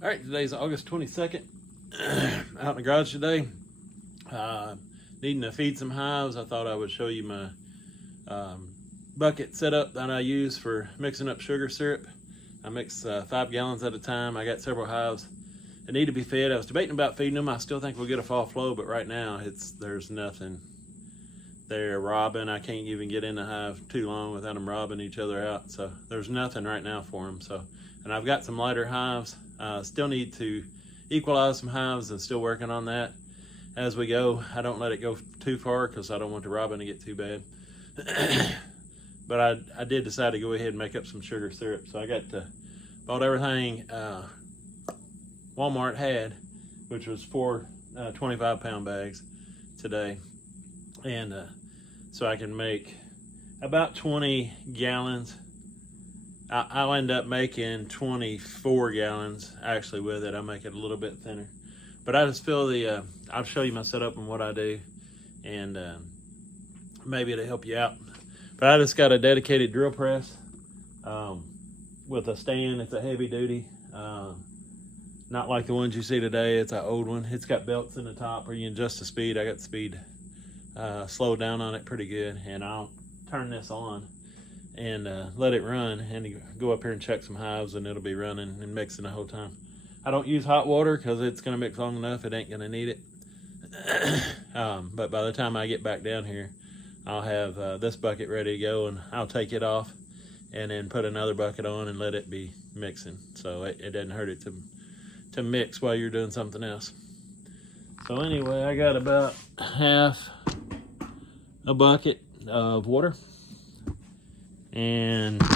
All right, today's August 22nd. Out in the garage today, needing to feed some hives. I thought I would show you my bucket setup that I use for mixing up sugar syrup. I mix 5 gallons at a time. I got several hives that need to be fed. I was debating about feeding them. I still think we'll get a fall flow, but right now there's nothing. They're robbing. I can't even get in the hive too long without them robbing each other out. So there's nothing right now for them. And I've got some lighter hives. Still need to equalize some hives and still working on that as we go. I don't let it go too far because I don't want the robbing to get too bad. But I did decide to go ahead and make up some sugar syrup. So I bought everything Walmart had, which was 4 25-pound bags today. And so I can make about 20 gallons. I'll end up making 24 gallons actually with it. I'll make it a little bit thinner. But I just feel I'll show you my setup and what I do, and maybe it'll help you out. But I just got a dedicated drill press with a stand. It's a heavy duty, not like the ones you see today. It's an old one. It's got belts in the top where you can adjust the speed. I got the speed slowed down on it pretty good, and I'll turn this on and let it run and go up here and check some hives, and it'll be running and mixing the whole time. I don't use hot water because it's going to mix long enough. It ain't going to need it. But by the time I get back down here, I'll have this bucket ready to go, and I'll take it off and then put another bucket on and let it be mixing. So it doesn't hurt it to mix while you're doing something else. So anyway, I got about half a bucket of water. And get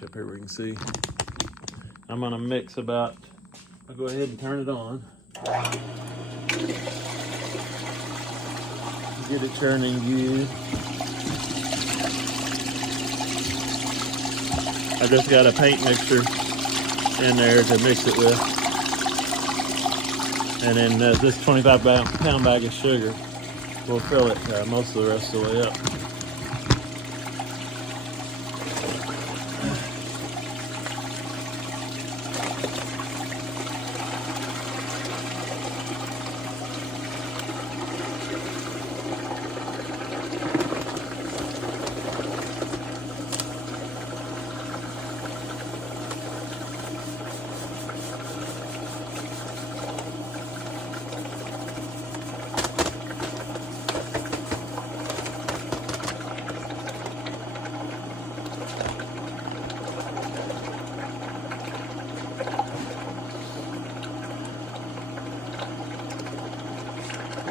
you up here where you can see. I'm gonna mix I'll go ahead and turn it on. Get it churning good. I just got a paint mixture in there to mix it with. And then this 25-pound bag of sugar will fill it most of the rest of the way up.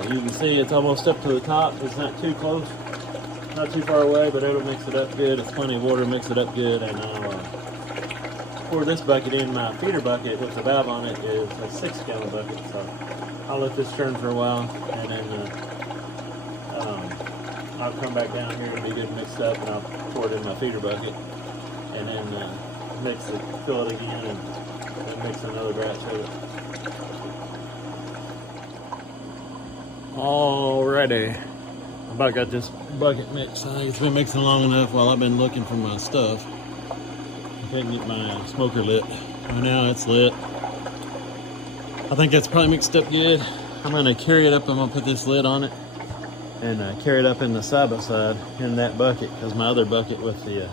You can see it's almost up to the top. It's not too close, not too far away, but it'll mix it up good. It's plenty of water, mix it up good, and I'll pour this bucket in. My feeder bucket with the valve on it is a 6-gallon bucket, so I'll let this churn for a while, and then I'll come back down here and be good mixed up, and I'll pour it in my feeder bucket, and then mix it, fill it again, and mix another batch of it. Alrighty, I about got this bucket mixed. I think it's been mixing long enough while I've been looking for my stuff. I couldn't get my smoker lit. Right now it's lit. I think that's probably mixed up good. I'm gonna carry it up. I'm gonna put this lid on it and carry it up in the side by side in that bucket, because my other bucket with the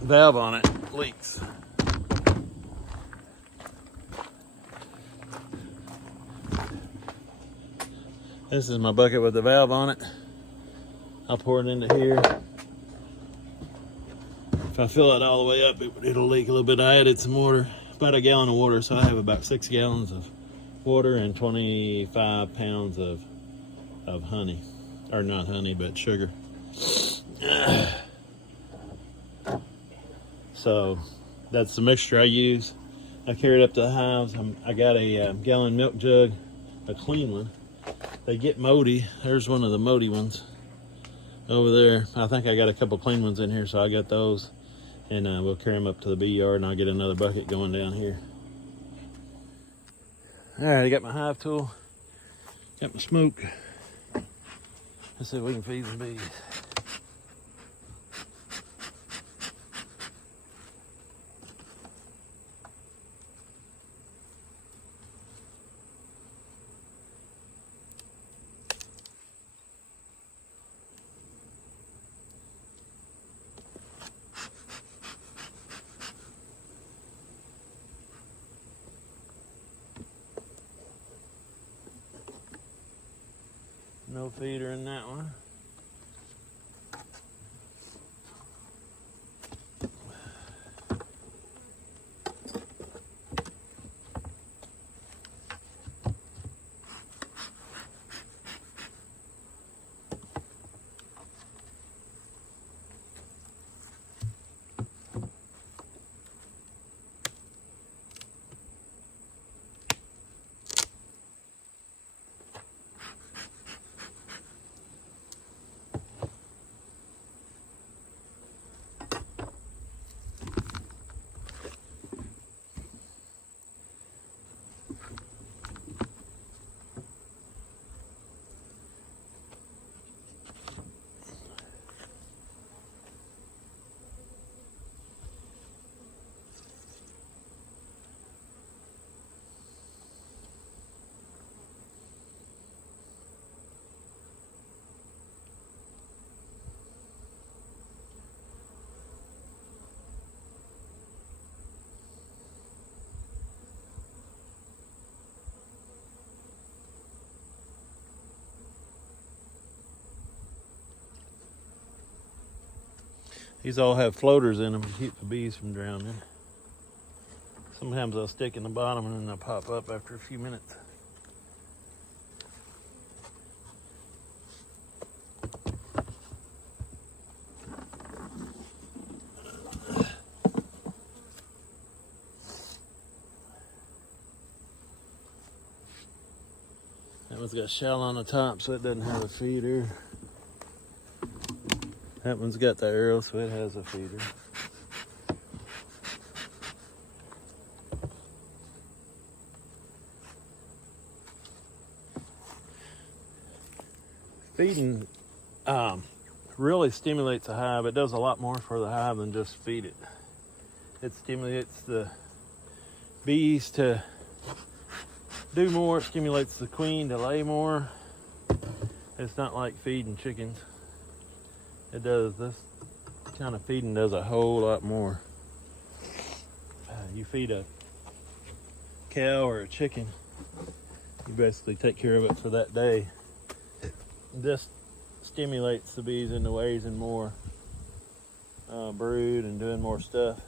valve on it leaks. This is my bucket with the valve on it. I'll pour it into here. If I fill it all the way up, it'll leak a little bit. I added some water, about a gallon of water, so I have about 6 gallons of water and 25 pounds of honey. Or not honey, but sugar. So that's the mixture I use. I carry it up to the hives. I got a gallon milk jug, a clean one. They get moldy. There's one of the moldy ones over there. I think I got a couple clean ones in here, so I got those. And we'll carry them up to the bee yard, and I'll get another bucket going down here. All right, I got my hive tool, got my smoke. Let's see if we can feed some bees. No feeder in that one. These all have floaters in them to keep the bees from drowning. Sometimes they'll stick in the bottom and then they'll pop up after a few minutes. That one's got a shell on the top, so it doesn't have a feeder. That one's got the arrow, so it has a feeder. Feeding really stimulates a hive. It does a lot more for the hive than just feed it. It stimulates the bees to do more. It stimulates the queen to lay more. It's not like feeding chickens. It does, this kind of feeding does a whole lot more. You feed a cow or a chicken, you basically take care of it for that day. This stimulates the bees into raising more brood and doing more stuff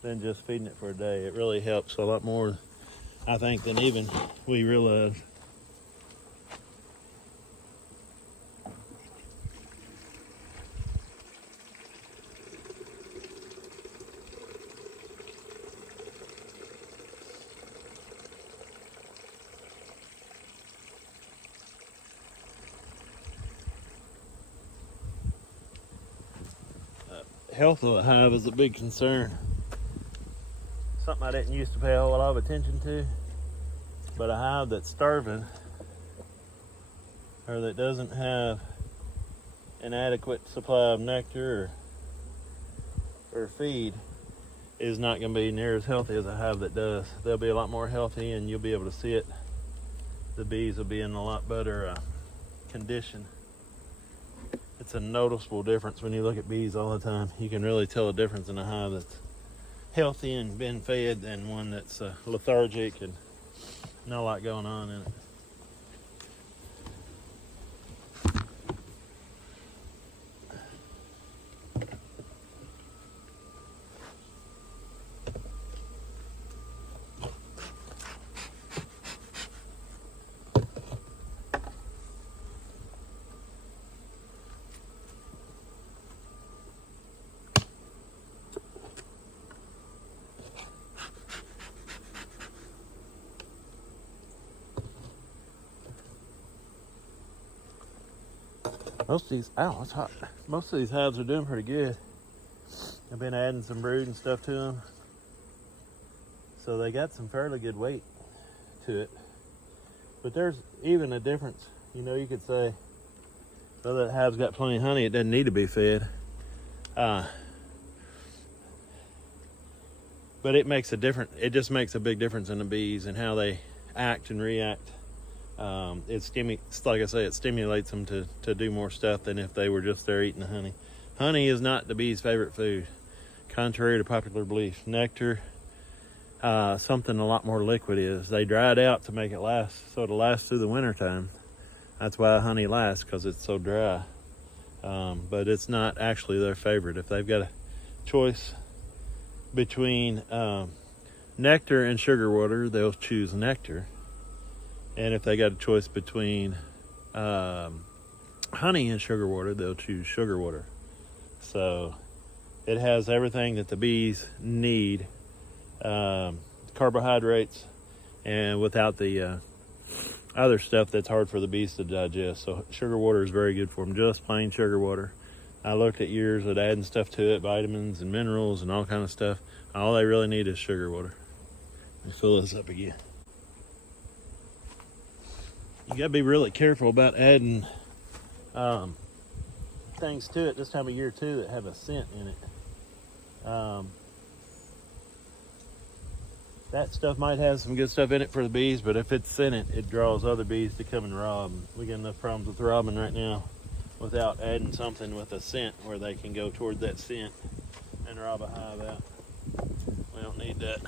than just feeding it for a day. It really helps a lot more, I think, than even we realize. Health of a hive is a big concern. Something I didn't used to pay a whole lot of attention to, but a hive that's starving or that doesn't have an adequate supply of nectar or feed is not going to be near as healthy as a hive that does. They'll be a lot more healthy and you'll be able to see it. The bees will be in a lot better condition. It's a noticeable difference when you look at bees all the time. You can really tell a difference in a hive that's healthy and been fed than one that's lethargic and not a lot going on in it. Most of these, ow, it's hot. Most of these hives are doing pretty good. I've been adding some brood and stuff to them. So they got some fairly good weight to it. But there's even a difference. You know, you could say, well, that hive's got plenty of honey, it doesn't need to be fed. But it makes a difference. It just makes a big difference in the bees and how they act and react. Like I say, it stimulates them to do more stuff than if they were just there eating the honey. Honey is not the bee's favorite food, contrary to popular belief. Nectar, something a lot more liquid is. They dry it out to make it last, so it'll last through the winter time. That's why honey lasts, because it's so dry. But it's not actually their favorite. If they've got a choice between nectar and sugar water, they'll choose nectar. And if they got a choice between honey and sugar water, they'll choose sugar water. So it has everything that the bees need, carbohydrates, and without the other stuff that's hard for the bees to digest. So sugar water is very good for them, just plain sugar water. I looked at years at adding stuff to it, vitamins and minerals and all kind of stuff. All they really need is sugar water. Let me fill this up again. You gotta be really careful about adding things to it this time of year too that have a scent in it. That stuff might have some good stuff in it for the bees, but if it's in it, it draws other bees to come and rob. We got enough problems with robbing right now without adding something with a scent where they can go toward that scent and rob a hive out. We don't need that.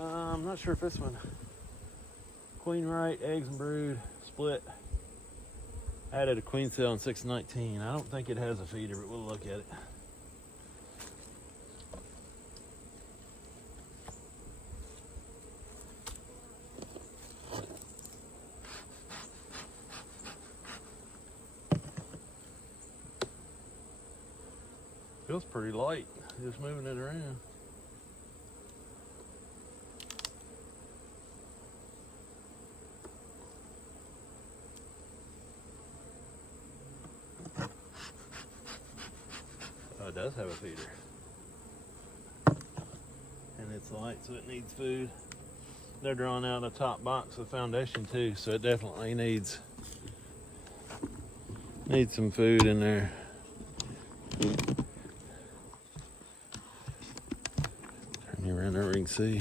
I'm not sure if this one, queen right, eggs and brood, split. Added a queen cell in 619. I don't think it has a feeder, but we'll look at it. Feels pretty light, just moving it around. Oh, it does have a feeder. And it's light, so it needs food. They're drawing out a top box of foundation too, so it definitely needs some food in there. Turn you around there, we can see.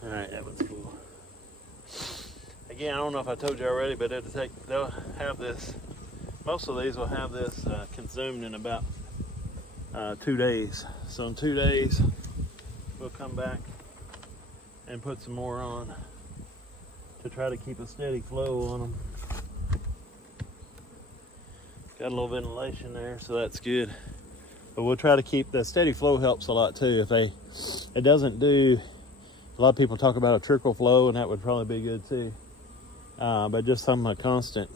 All right, that one's full. Again, I don't know if I told you already, but they'll have this, most of these will have this consumed in about 2 days. So in 2 days, we'll come back and put some more on to try to keep a steady flow on them. Got a little ventilation there, so that's good. But we'll try to keep the steady flow, helps a lot too. It doesn't do, a lot of people talk about a trickle flow, and that would probably be good too. But just something constant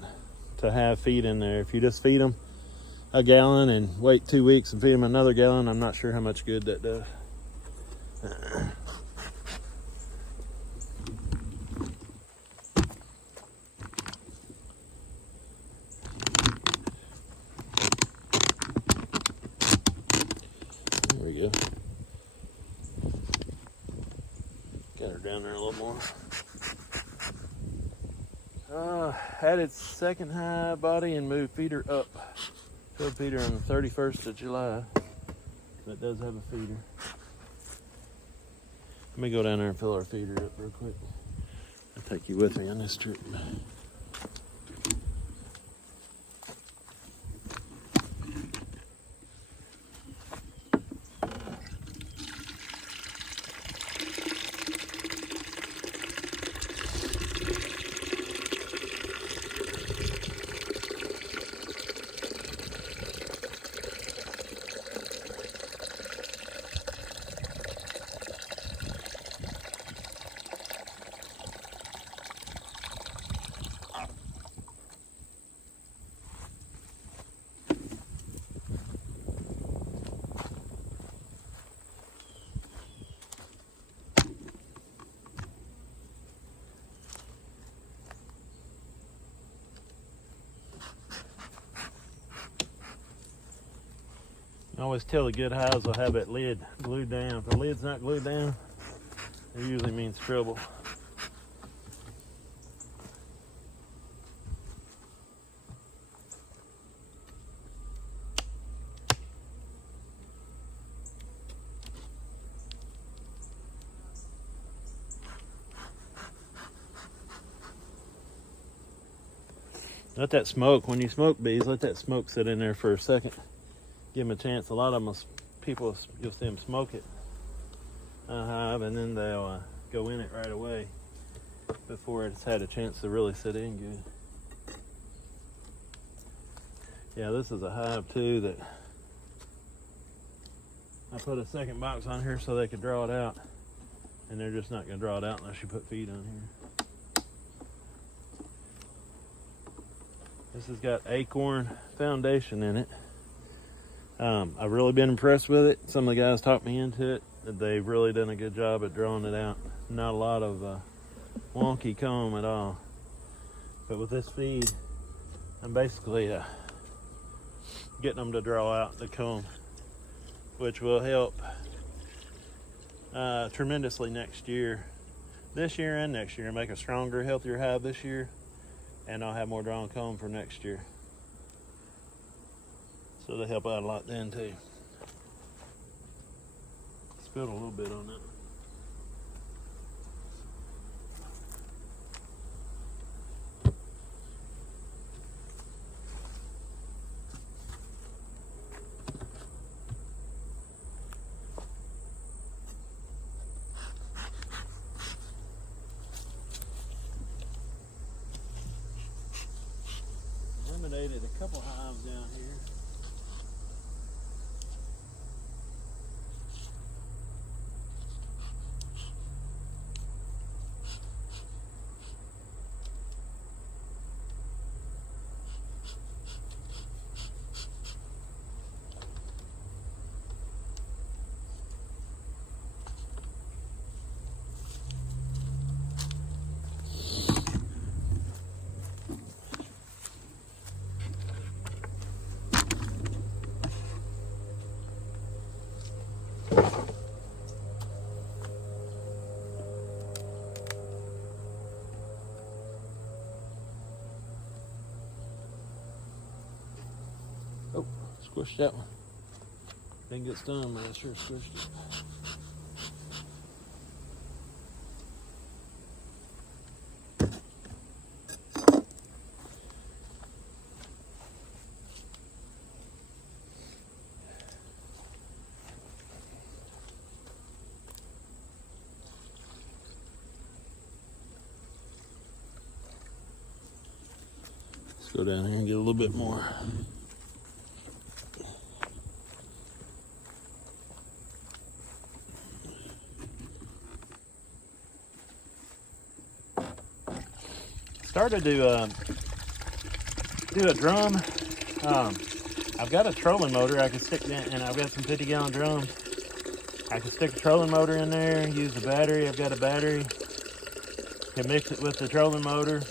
to have feed in there. If you just feed them a gallon and wait 2 weeks and feed them another gallon, I'm not sure how much good that does. There we go. Got her down there a little more. Had its second hive body and moved feeder up. Filled feeder on the 31st of July. That does have a feeder. Let me go down there and fill our feeder up real quick. I'll take you with me on this trip. I always tell the good hives will have that lid glued down. If the lid's not glued down, it usually means trouble. Let that smoke, when you smoke bees, let that smoke sit in there for a second. Give them a chance. A lot of them, people, you'll see them smoke it hive, and then they'll go in it right away before it's had a chance to really sit in good. Yeah, this is a hive too that I put a second box on here so they could draw it out, and they're just not going to draw it out unless you put feed on here. This has got acorn foundation in it. I've really been impressed with it. Some of the guys talked me into it. They've really done a good job at drawing it out. Not a lot of wonky comb at all. But with this feed, I'm basically getting them to draw out the comb, which will help tremendously next year. This year and next year. Make a stronger, healthier hive this year. And I'll have more drawn comb for next year. So they help out a lot then too. Spilled a little bit on that. Eliminated a couple hives down here. Oh, squished that one. Didn't get stung, but I sure squished it. Let's go down here and get a little bit more. Started to do a drum. I've got a trolling motor I can stick in, and I've got some 50-gallon drums. I can stick a trolling motor in there, use the battery. I've got a battery. Can mix it with the trolling motor.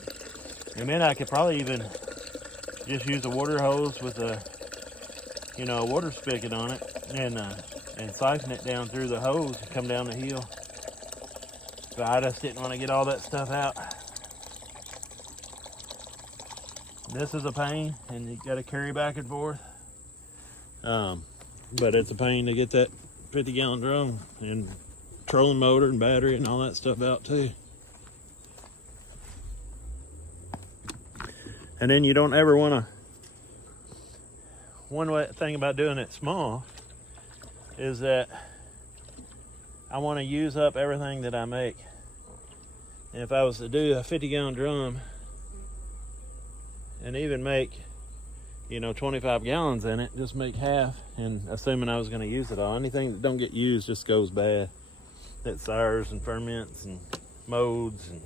And then I could probably even just use a water hose with a water spigot on it, and siphon it down through the hose and come down the hill. But I just didn't want to get all that stuff out. This is a pain, and you got to carry back and forth. But it's a pain to get that 50-gallon drum and trolling motor and battery and all that stuff out too. And then you don't ever want to. One thing about doing it small is that I want to use up everything that I make. And if I was to do a 50-gallon drum and even make 25 gallons in it, just make half, and assuming I was going to use it all. Anything that don't get used just goes bad. That sours and ferments and molds and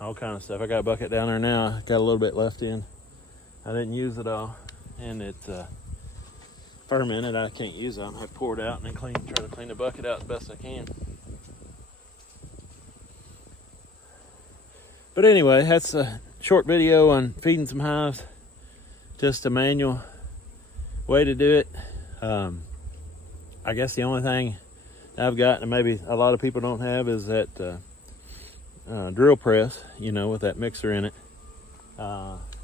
all kind of stuff. I got a bucket down there now. I got a little bit left in. I didn't use it all, and it fermented. I can't use it. I have to pour it out and then try to clean the bucket out the best I can. But anyway, that's a short video on feeding some hives. Just a manual way to do it. I guess the only thing I've got, and maybe a lot of people don't have, is that drill press, with that mixer in it.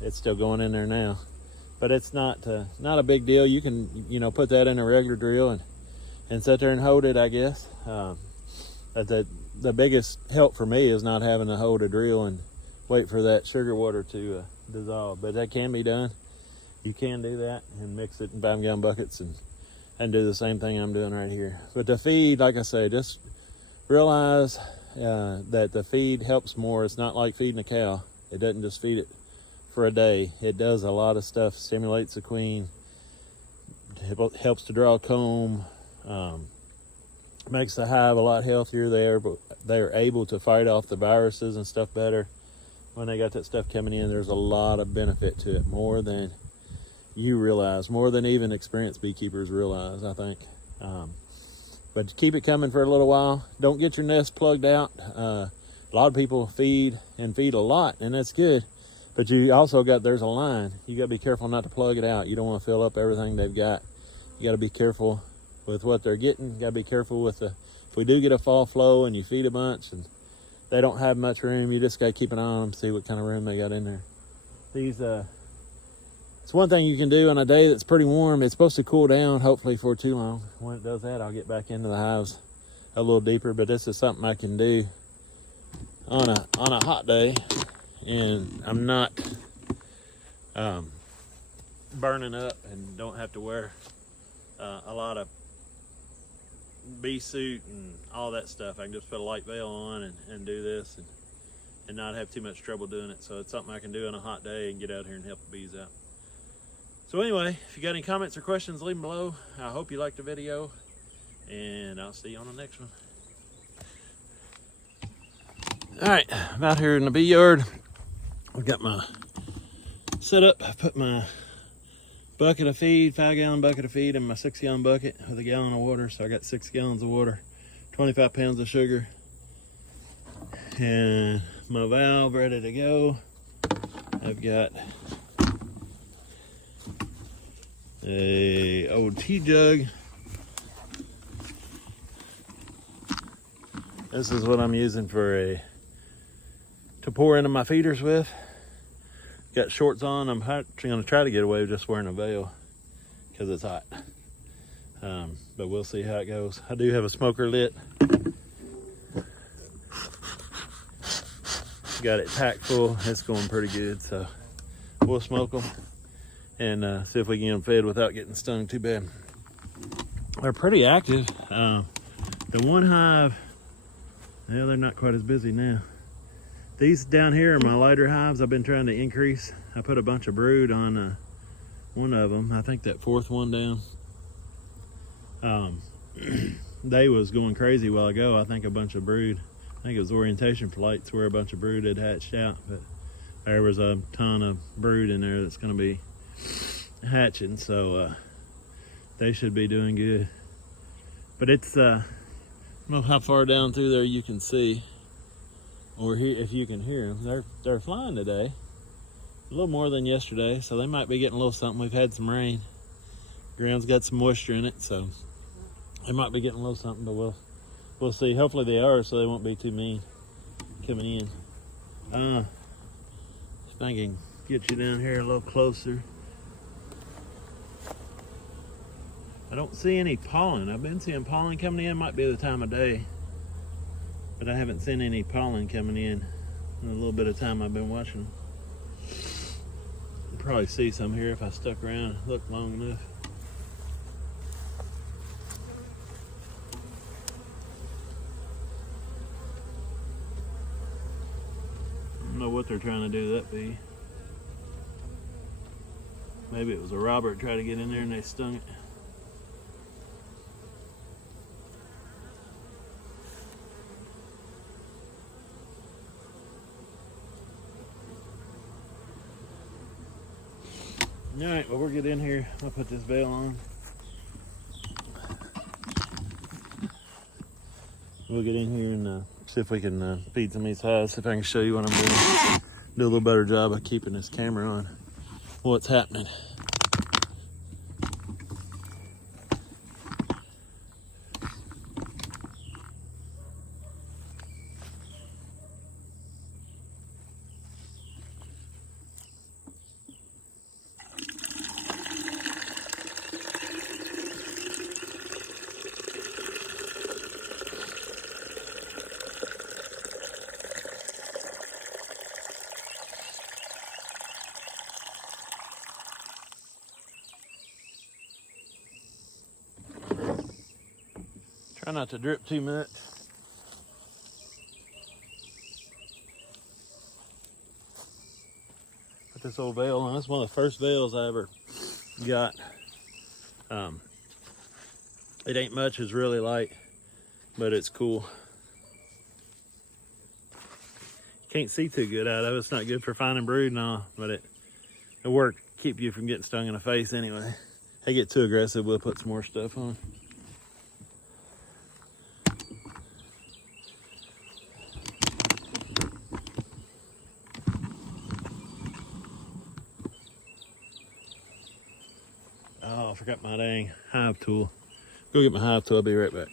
It's still going in there now, but it's not a big deal. You can put that in a regular drill and sit there and hold it, I guess. The biggest help for me is not having to hold a drill and wait for that sugar water to dissolve, but that can be done. You can do that and mix it in 5-gallon buckets and do the same thing I'm doing right here. But the feed, like I say, just realize that the feed helps more. It's not like feeding a cow. It doesn't just feed it for a day. It does a lot of stuff, stimulates the queen, helps to draw comb, makes the hive a lot healthier there, but they're able to fight off the viruses and stuff better when they got that stuff coming in. There's a lot of benefit to it, more than you realize, more than even experienced beekeepers realize, I think. But keep it coming for a little while. Don't get your nest plugged out. A lot of people feed a lot, and that's good. But you also there's a line. You got to be careful not to plug it out. You don't want to fill up everything they've got. You got to be careful with what they're getting. You got to be careful with if we do get a fall flow and you feed a bunch and they don't have much room, you just got to keep an eye on them, see what kind of room they got in there. It's one thing you can do on a day that's pretty warm. It's supposed to cool down, hopefully, for too long. When it does that, I'll get back into the hives a little deeper. But this is something I can do on a hot day, and I'm not burning up and don't have to wear a lot of bee suit and all that stuff. I can just put a light veil on and do this and not have too much trouble doing it. So it's something I can do on a hot day and get out here and help the bees out. So anyway, if you got any comments or questions, leave them below. I hope you liked the video, and I'll see you on the next one. All right, I'm out here in the bee yard. I've got my setup. I put my bucket of feed, 5-gallon bucket of feed, in my 6-gallon bucket with a gallon of water. So I got 6 gallons of water, 25 pounds of sugar, and my valve ready to go. I've got a old tea jug. This is what I'm using to pour into my feeders with. Got shorts on. I'm actually going to try to get away with just wearing a veil because it's hot. But we'll see how it goes. I do have a smoker lit. Got it packed full. It's going pretty good, so we'll smoke them and see if we can get them fed without getting stung too bad. They're pretty active. The one hive, well, they're not quite as busy now. These down here are my lighter hives I've been trying to increase. I put a bunch of brood on one of them. I think that 4th one down. They was going crazy a while ago. I think a bunch of brood, I think it was orientation flights where a bunch of brood had hatched out, but there was a ton of brood in there that's going to be hatching, so they should be doing good. But it's I don't know how far down through there you can see, or if you can hear them. They're flying today, a little more than yesterday, so they might be getting a little something. We've had some rain, ground's got some moisture in it, so they might be getting a little something, but we'll see. Hopefully they are, so they won't be too mean coming in. If I can get you down here a little closer. I don't see any pollen. I've been seeing pollen coming in. Might be the time of day, but I haven't seen any pollen coming in a little bit of time I've been watching them. You'll probably see some here if I stuck around and looked long enough. I don't know what they're trying to do that bee. Maybe it was a robber tried to get in there and they stung it. All right, well, we'll get in here. I'll put this veil on. We'll get in here and see if we can feed some of these hives, see if I can show you what I'm doing. Do a little better job of keeping this camera on what's happening. Try not to drip too much. Put this old veil on. That's one of the first veils I ever got. It ain't much, it's really light, but it's cool. Can't see too good out of it. It's not good for finding brood and all, but it worked. Keep you from getting stung in the face anyway. If they get too aggressive, we'll put some more stuff on. Oh, I forgot my dang hive tool. Go get my hive tool, I'll be right back.